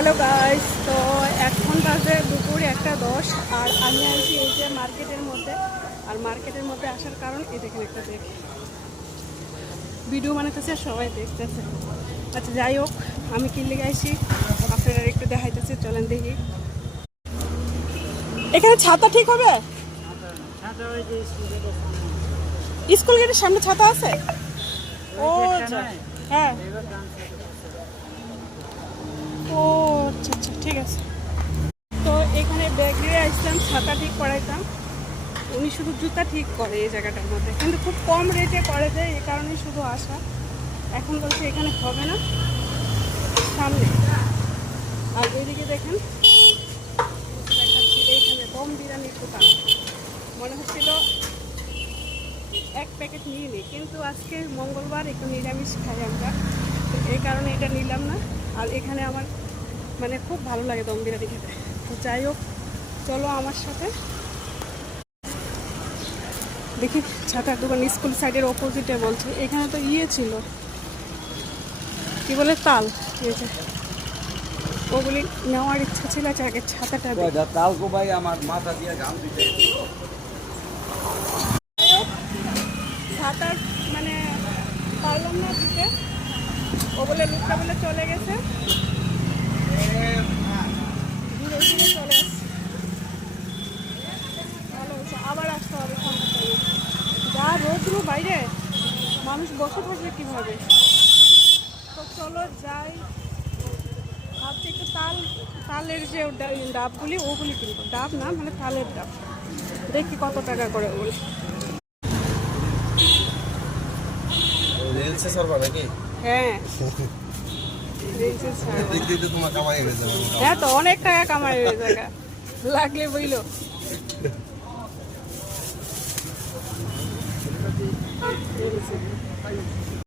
Hello guys, তো এখন বাজে দুপুর 1:10 আর আমি আছি এই যে মার্কেটের মধ্যে। আর মার্কেটের মধ্যে আসার কারণ এই দেখেন, একটা দেখে ভিডিও বানাইতেছে, সবাই দেখতেছে। আচ্ছা যাই হোক, আমি কিনলে গাইছি, আপনারা একটু দেখাইতেছি, চলেন দেখি। এখানে ছাতা ঠিক হবে? স্কুল গেটের সামনে ছাতা আছে? ও হ্যাঁ, ও আচ্ছা আচ্ছা, ঠিক আছে। তো এখানে ব্যাগ নিয়ে আসলাম, ছাতা ঠিক করাইতাম। উনি শুধু জুতা ঠিক করে এই জায়গাটার মধ্যে, কিন্তু খুব কম রেটে করে দেয়, এই কারণেই শুধু আসা। এখন বলছে এখানে হবে না, সামনে। আর ওইদিকে দেখেন, দেখাচ্ছি, এইখানে দম বিরিয়ানির দোকান। মনে হচ্ছিল এক প্যাকেট নিয়ে নিই, কিন্তু আজকে মঙ্গলবার, একটু নিরামিষ খাই আমরা, তো এই কারণে এটা নিলাম না। আর এখানে আমার মানে খুব ভালো লাগে দম বিরিয়ানি খেতে। তো যাই হোক, চলো আমার সাথে দেখি। ছাতার দোকান স্কুল সাইডের অপোজিটে বলছে, এখানে তো ছিল কি বলে তাল, ওগুলি নেওয়ার ইচ্ছা ছিল। আগে ছাতাটা তাল গো ভাই, আমার মাথা দিয়ে ঘাম দিতে। ছাতার মানে পারলাম না দিতে, ও বলে লোকটা বলে চলে গেছে, ঘুরে ঘুরে চলে আসছে। ভালো হয়েছে, আবার আসতে হবে সন্ধ্যার টাইমে। যা রোদ্রু বাইরে, মানুষ বসে থাকবে কীভাবে। তো চলো যাই, ভাবছি একটু তালের যে ডাবগুলি, ওগুলি কিনবো। ডাব না, মানে তালের ডাব। দেখি কত টাকা করে ওগুলি। রিলসে সরবা নাকি? হ্যাঁ, দেখতে তো তোমার কামাই হয়ে যাবে। হ্যাঁ, তো অনেক টাকা কামাই হয়ে জায়গা লাগলে বইলো।